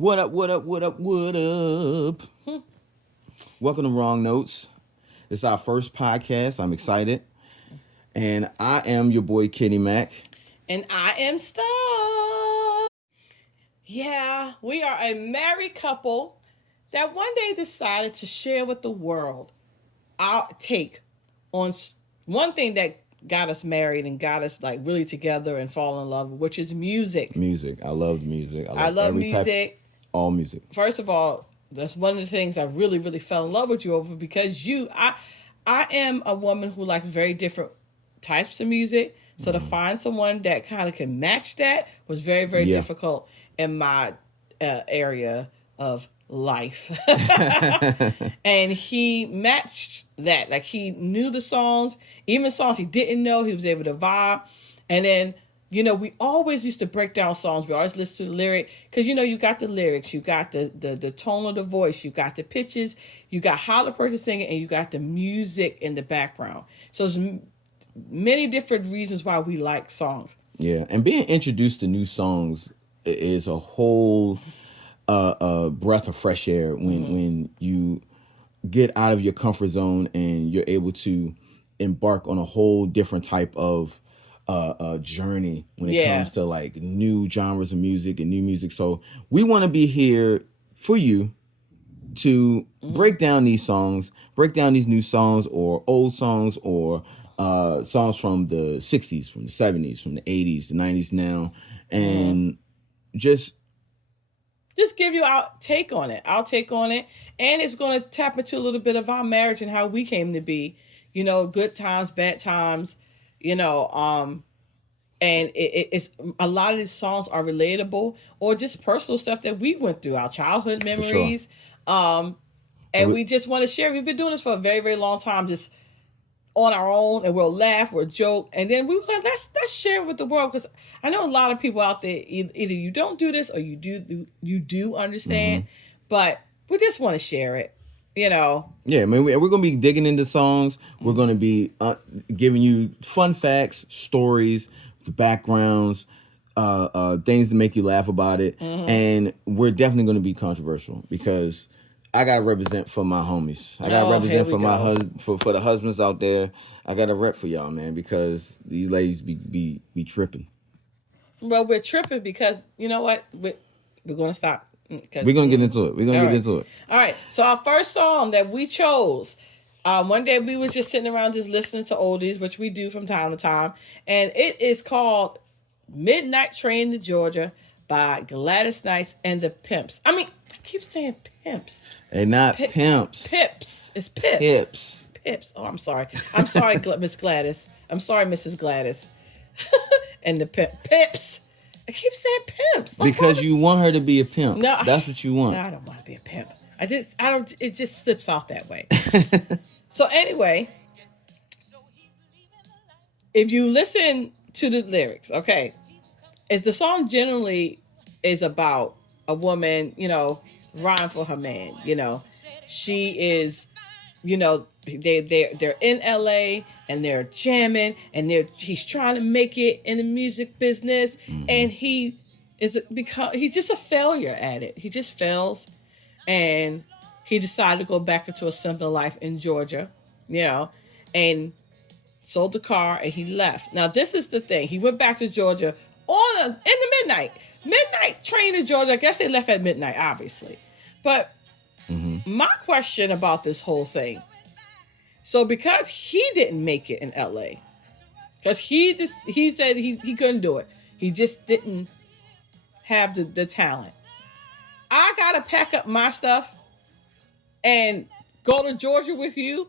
What up, what up, what up, what up? Welcome to Wrong Notes. It's our first podcast. I'm excited. And I am your boy, Kenny Mac. And I am Star. Yeah, we are a married couple that one day decided to share with the world our take on one thing that got us married and got us like really together and fall in love, which is music. Music. I love music. I I love love every type, music. all music. First of all, that's one of the things I really, really fell in love with you over because I am a woman who likes very different types of music. So to find someone that kind of can match that was very, very Yeah. difficult in my area of life. And he matched that. Like he knew the songs, even songs he didn't know, he was able to vibe. And then we always used to break down songs. We always listen to the lyric because you got the lyrics, you got the tone of the voice, you got the pitches, you got how the person singing, and you got the music in the background. So there's many different reasons why we like songs. Yeah. And being introduced to new songs is a whole breath of fresh air when you get out of your comfort zone and you're able to embark on a whole different type of journey when it comes to like new genres of music and new music. So we want to be here for you to break down these songs, break down these new songs or old songs or songs from the 60s, from the 70s, from the 80s, the 90s now, and just give you our take on it. And it's going to tap into a little bit of our marriage and how we came to be. Good times, bad times. And it's a lot of these songs are relatable or just personal stuff that we went through, our childhood memories. And we just want to share. We've been doing this for a very, very long time, just on our own, and we'll laugh, we'll joke, and then we was like, let's share it with the world, because I know a lot of people out there either you don't do this or you do understand, but we just want to share it. Yeah, man, we're gonna be digging into songs. We're gonna be giving you fun facts, stories, the backgrounds, things to make you laugh about it, and we're definitely gonna be controversial because I gotta represent for my homies. I gotta represent for my husband, for the husbands out there. I gotta rep for y'all, man, because these ladies be tripping. Well, we're tripping because you know what? We're gonna stop. We're gonna get into it. We're gonna get into it. All right. So our first song that we chose, one day we was just sitting around just listening to oldies, which we do from time to time, and it is called "Midnight Train to Georgia" by Gladys Knight and the Pimps. I mean, I keep saying pimps. And not pimps. Pips. It's pips. Pips. Pips. Oh, I'm sorry. I'm sorry, Miss Gladys. I'm sorry, Mrs. Gladys. And the pips. I keep saying pimps. Like, because you want her to be a pimp. No, that's what you want. No, I don't want to be a pimp. I don't. It just slips out that way. So anyway, if you listen to the lyrics, okay, is the song generally is about a woman, riding for her man. She is, they're in LA and they're jamming and he's trying to make it in the music business, and he's just a failure at it. He just fails, and he decided to go back into a simpler life in Georgia, and sold the car and he left. Now this is the thing: he went back to Georgia in the midnight train to Georgia. I guess they left at midnight, obviously. But my question about this whole thing, so because he didn't make it in LA, because he said he couldn't do it, he just didn't have the talent. I gotta pack up my stuff and go to Georgia with you.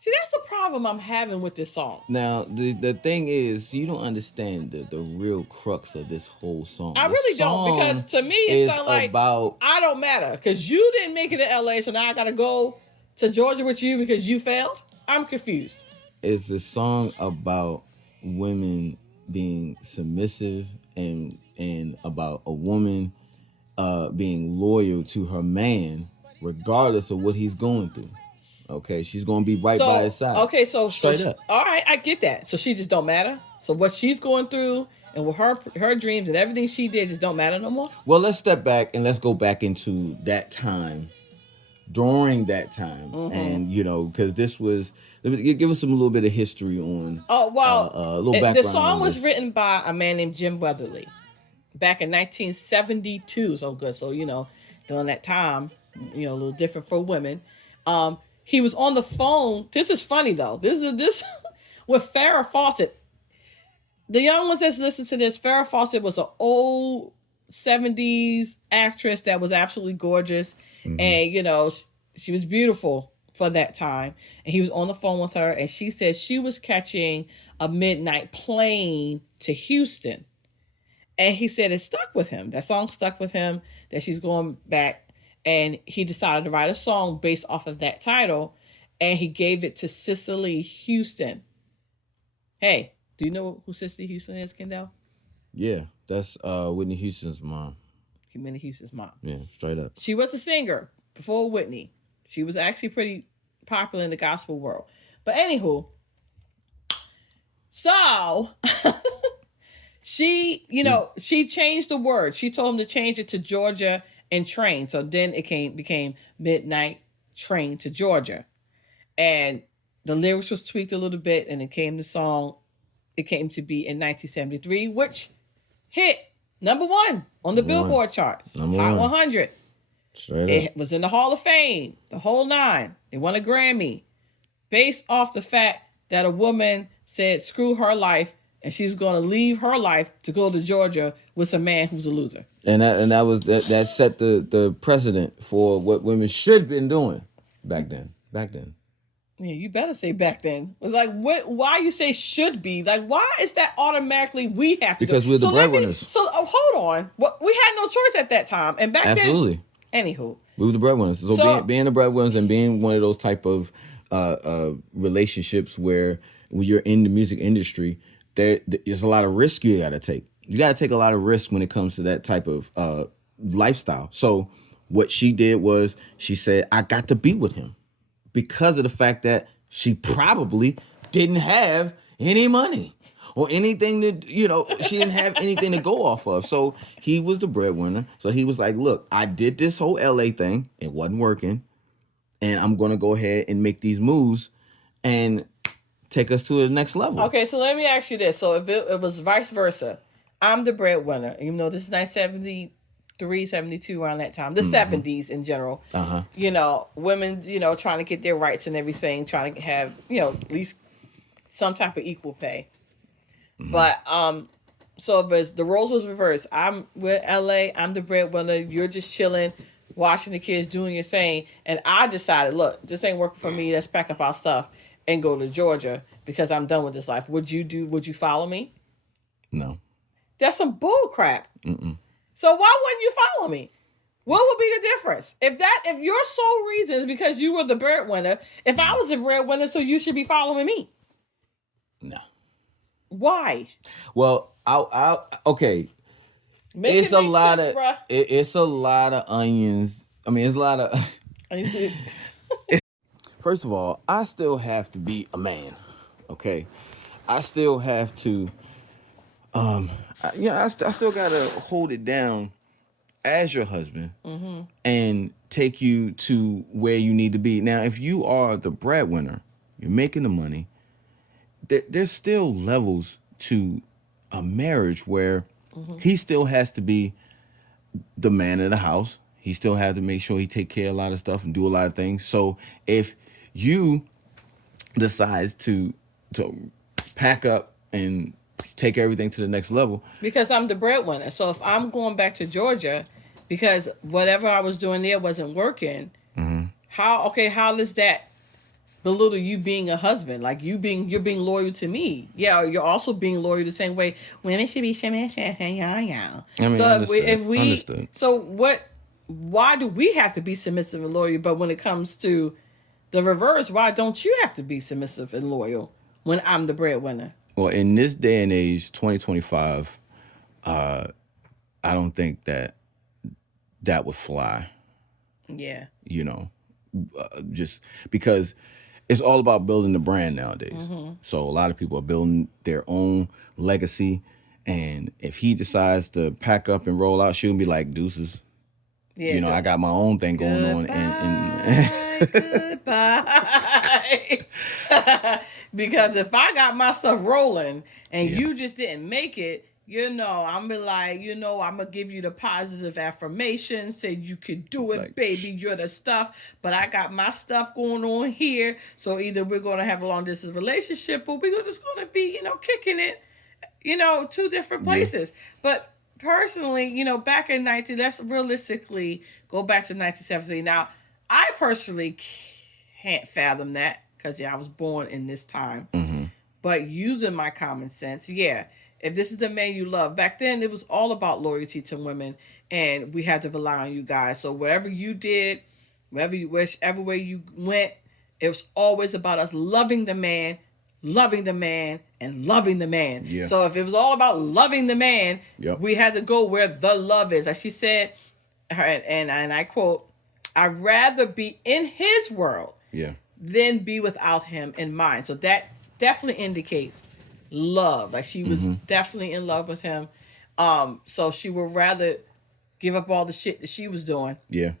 See, that's the problem I'm having with this song. Now, the thing is, you don't understand the real crux of this whole song. I really don't, because to me, it sounds like I don't matter, because you didn't make it to LA, so now I got to go to Georgia with you because you failed? I'm confused. It's a song about women being submissive and about a woman being loyal to her man regardless of what he's going through. Okay, she's gonna be right by his side. Okay, so straight up. All right, I get that. So she just don't matter. So what she's going through, and with her dreams and everything she did just don't matter no more. Well, let's step back and let's go back into that time, during that time, and because this was. Give us a little bit of history on. Oh well, a little background. The song on was this. written by a man named Jim Weatherly back in 1972. So good. So during that time, a little different for women. He was on the phone. This is funny though. This with Farrah Fawcett. The young ones that listen to this, Farrah Fawcett was an old 70s actress that was absolutely gorgeous. And, she was beautiful for that time. And he was on the phone with her, and she said she was catching a midnight plane to Houston. And he said it stuck with him. That song stuck with him, that she's going back. And he decided to write a song based off of that title. And he gave it to Cicely Houston. Hey. Do you know who Cicely Houston is, Kendall? Yeah, that's Whitney Houston's mom. Whitney Houston's mom. Yeah, straight up. She was a singer before Whitney. She was actually pretty popular in the gospel world. But anywho, so she, she changed the word. She told him to change it to Georgia and Train. So then it became Midnight Train to Georgia. And the lyrics was tweaked a little bit, and it came the song. It came to be in 1973, which hit number 1 on the Billboard charts. Hot 100. It was in the Hall of Fame, the whole 9. They won a Grammy based off the fact that a woman said, screw her life, and she's going to leave her life to go to Georgia with a man who's a loser. And that set the precedent for what women should have been doing back then. Yeah, you better say back then. Like, why you say should be? Like, why is that automatically we have to because do? We're the breadwinners. Hold on. We had no choice at that time. And back Absolutely. then, anywho. We were the breadwinners. So being the breadwinners and being one of those type of relationships where when you're in the music industry, there's a lot of risk you got to take. You got to take a lot of risk when it comes to that type of lifestyle. So what she did was she said, I got to be with him. Because of the fact that she probably didn't have any money or anything she didn't have anything to go off of. So he was the breadwinner. So he was like, look, I did this whole LA thing. It wasn't working. And I'm going to go ahead and make these moves and take us to the next level. Okay, so let me ask you this. So if it was vice versa, I'm the breadwinner, even though this is 1973, 72, around that time, the 70s in general. Women, trying to get their rights and everything, trying to have, at least some type of equal pay. But so if it's, the roles was reversed, I'm with LA, I'm the breadwinner, you're just chilling, watching the kids, doing your thing, and I decided, look, this ain't working for me, let's pack up our stuff and go to Georgia because I'm done with this life. Would you follow me? No. That's some bull crap. So why wouldn't you follow me? What would be the difference? If your sole reason is because you were the breadwinner, if I was the breadwinner, so you should be following me. No. Why? Well, okay. It's a lot of onions. I mean, it's a lot of. First of all, I still have to be a man. Okay, I still have to. I still gotta hold it down as your husband and take you to where you need to be. Now, if you are the breadwinner, you're making the money. There's still levels to a marriage where he still has to be the man of the house. He still has to make sure he take care of a lot of stuff and do a lot of things. So if you decide to pack up and take everything to the next level. Because I'm the breadwinner. So if I'm going back to Georgia because whatever I was doing there wasn't working, how does that belittle you being a husband? Like you're being loyal to me. Yeah, you're also being loyal the same way women should be. I mean, so understood. So why do we have to be submissive and loyal? But when it comes to the reverse, why don't you have to be submissive and loyal when I'm the breadwinner? Well, in this day and age, 2025, I don't think that would fly. Yeah. Just because it's all about building the brand nowadays. So a lot of people are building their own legacy And if he decides to pack up and roll out, she'll be like, deuces. Yeah, You know, I got my own thing going on. Goodbye. Because if I got my stuff rolling and you just didn't make it, you know, I'm be like, you know, I'm gonna give you the positive affirmation, say you could do it, Like, baby, you're the stuff. But I got my stuff going on here, so either we're gonna have a long distance relationship, or we're just gonna be, you know, kicking it, you know, two different places. But personally, you know, back in let's realistically go back to 1970. Now, I personally can't fathom that because I was born in this time. Mm-hmm. But using my common sense, yeah. If this is the man you love, back then it was all about loyalty to women, and we had to rely on you guys. So whatever you did, whichever way you went, it was always about us loving the man, and loving the man. Yeah. So if it was all about loving the man, Yep. we had to go where the love is. As she said, and I quote, "I'd rather be in his world than be without him in mine." So that definitely indicates love. Like she was definitely in love with him. So she would rather give up all the shit that she was doing. Yeah.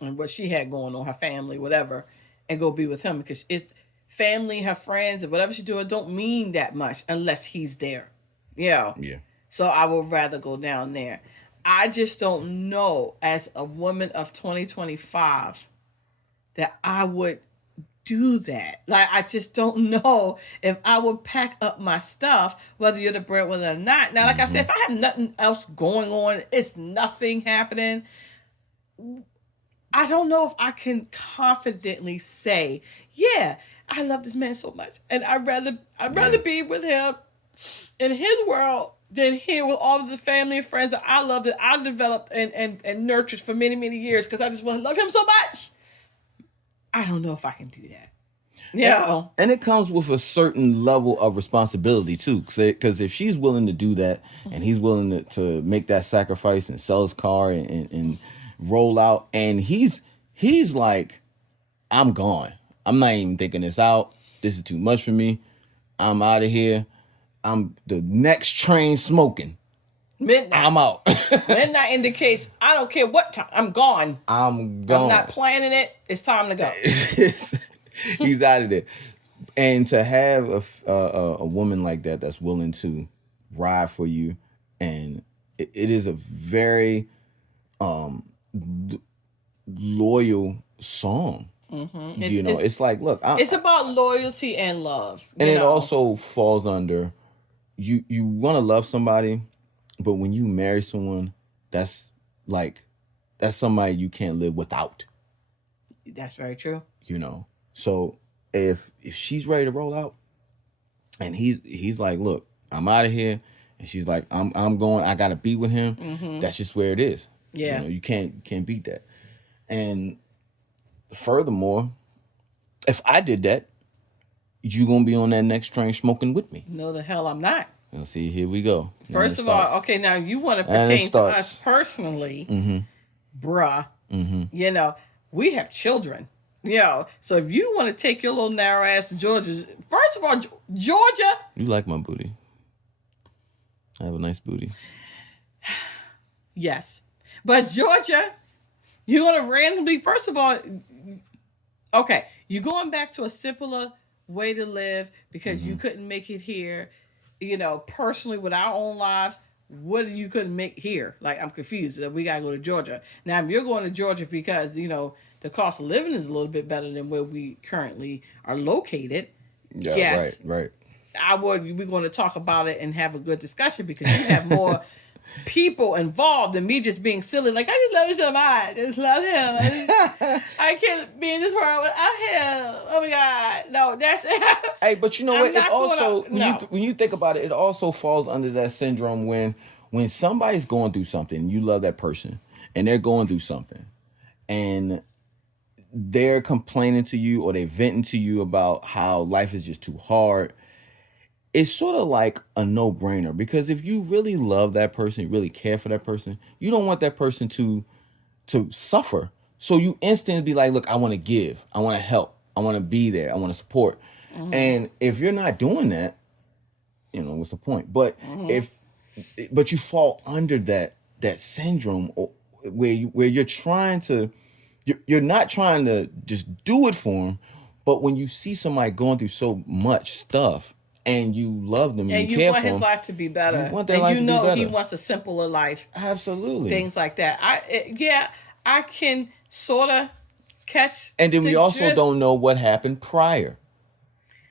And what she had going on, her family, whatever, and go be with him, because it's family, her friends, and whatever she's doing don't mean that much unless he's there. Yeah. Yeah. So I would rather go down there. I just don't know, as a woman of 2025, that I would do that. Like, I just don't know if I would pack up my stuff, whether you're the breadwinner or not. Now, like I said, if I have nothing else going on, it's nothing happening, I don't know if I can confidently say, yeah, I love this man so much, and I'd rather be with him in his world than here with all of the family and friends that I love, that I developed and nurtured for many, many years, because I just want to love him so much. I don't know if I can do that. Yeah. And it comes with a certain level of responsibility too, because if she's willing to do that, and he's willing to make that sacrifice and sell his car and roll out, and he's like, I'm gone. I'm not even thinking this out. This is too much for me. I'm out of here. I'm the next train smoking. Midnight. I'm out. Midnight indicates I don't care what time. I'm gone. I'm gone. I'm not planning it. It's time to go. He's out of there. And to have a woman like that that's willing to ride for you, and it is a very loyal song. Mm-hmm. It's like, look, it's about loyalty and love, and it also falls under you want to love somebody, but when you marry someone, that's somebody you can't live without. That's very true. So if she's ready to roll out, and he's like, look, I'm out of here, and she's like, I'm going, I gotta be with him. Mm-hmm. That's just where it is. Yeah. You can't beat that. And furthermore, if I did that, you gonna be on that next train smoking with me. No, the hell I'm not. Well, see, here we go. First of all, okay, now you want to pertain to us personally, bruh. Mm-hmm. We have children. So if you want to take your little narrow ass to Georgia, first of all, Georgia. You like my booty. I have a nice booty. Yes. But Georgia, you want to randomly, first of all, okay, you're going back to a simpler way to live because you couldn't make it here, personally with our own lives. What you couldn't make here? Like, I'm confused. We got to go to Georgia. Now, if you're going to Georgia because, the cost of living is a little bit better than where we currently are located. Yeah, yes, right. We're going to talk about it and have a good discussion because you have more people involved than me just being silly. Like, I just love him so much. I just love him. I can't be in this world without him. Oh my God. No, that's it. Hey, but you know what? It also, when you think about it, it also falls under that syndrome when somebody's going through something, you love that person, and they're going through something, and they're complaining to you or they're venting to you about how life is just too hard. It's sort of like a no-brainer, because if you really love that person, you really care for that person, you don't want that person to suffer. So you instantly be like, look, I want to give, I want to help, I want to be there, I want to support. Mm-hmm. And if you're not doing that, what's the point? But but you fall under that syndrome where you're trying to you're not trying to just do it for them, but when you see somebody going through so much stuff and you love them and And you you care want for his them, life to be better. you want their And life you to be know he better. wants a simpler life. Absolutely. Things like that. I can sort of catch. And then we the also drift. don't know what happened prior.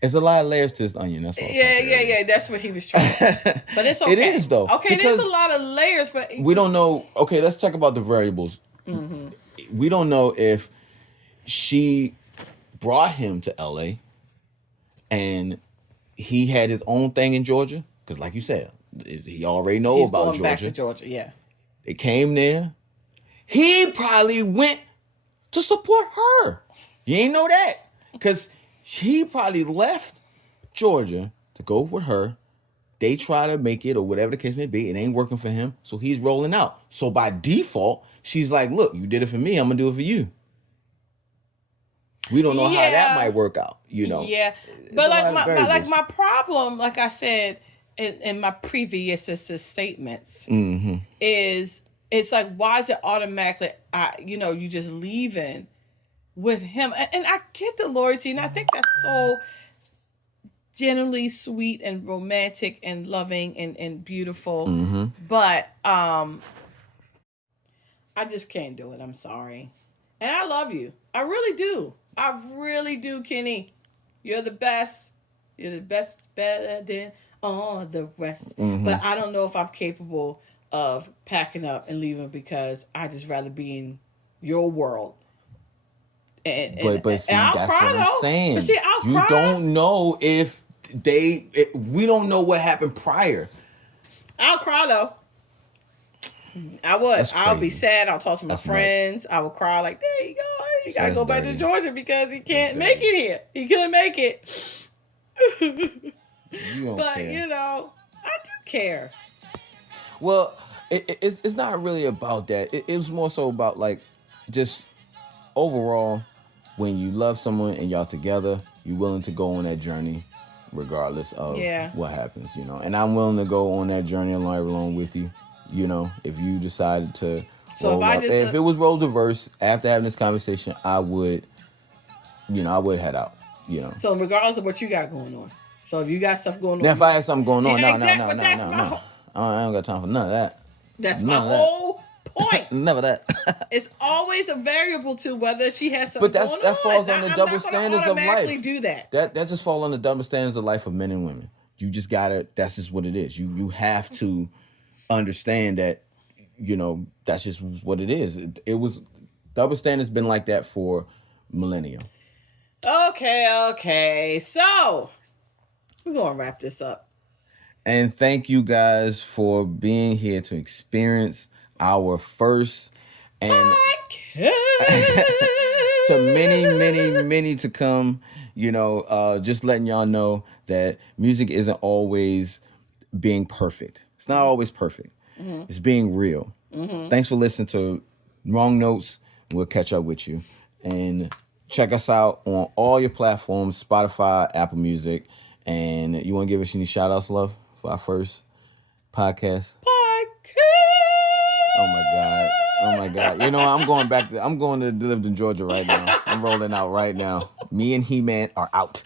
There's a lot of layers to this onion. That's what I was trying to say earlier. Yeah. That's what he was trying to say. But it's okay. It is, though. Okay, because there's a lot of layers, but we don't know. Okay, let's talk about the variables. Mm-hmm. We don't know if she brought him to LA and he had his own thing in Georgia. Because like you said, he already know He's about going Georgia. back to Georgia, yeah. They came there. He probably went to support her. You ain't know that. Because he probably left Georgia to go with her. They try to make it or whatever the case may be. It ain't working for him. So he's rolling out. So by default, she's like, look, you did it for me. I'm going to do it for you. We don't know how that might work out, you know. Yeah. But like my problem, like I said in my previous statements, Mm-hmm. is it's like, why is it automatically, you just leaving with him? And I get the loyalty, and I think that's so generally sweet and romantic and loving and beautiful. Mm-hmm. But I just can't do it. I'm sorry. And I love you. I really do. I really do, Kenny. You're the best. You're the best, better than all the rest. Mm-hmm. But I don't know if I'm capable of packing up and leaving, because I just rather be in your world. But see, I'll that's cry, what I'm though. saying. But see, I'll you cry. don't know if we don't know what happened prior. I'll cry, though. I would. That's I'll be crazy. sad. I'll talk to my That's friends. I will cry like, there you go. You gotta That's go back to dirty. Georgia because he can't That's make dirty. it here. He couldn't make it. You don't But care. I do care. Well, it's not really about that. It was more so about like just overall, when you love someone and y'all together, you're willing to go on that journey regardless of what happens, you know. And I'm willing to go on that journey along with you, you know, if you decided to roll up. If it was roles reverse after having this conversation, I would head out, you know. So regardless of what you got going on. So if you got stuff going on. Now, if I had something going on, no. I don't got time for none of that. That's my whole point. None of that. It's always a variable to whether she has something going on. But that falls on the double standards of life. Do that. That just falls on the double standards of life of men and women. You just gotta. That's just what it is. You have to understand that. You know, that's just what it is. It was double standards been like that for millennia. Okay. So we're gonna wrap this up. And thank you guys for being here to experience our first and to many to come. You know, just letting y'all know that music isn't always being perfect. It's not always perfect. Mm-hmm. It's being real. Mm-hmm. Thanks for listening to Wrong Notes. We'll catch up with you. And check us out on all your platforms, Spotify, Apple Music. And you want to give us any shout outs, love, for our first podcast? Oh my God. You know, I'm going to live in Georgia right now. I'm rolling out right now. Me and He-Man are out.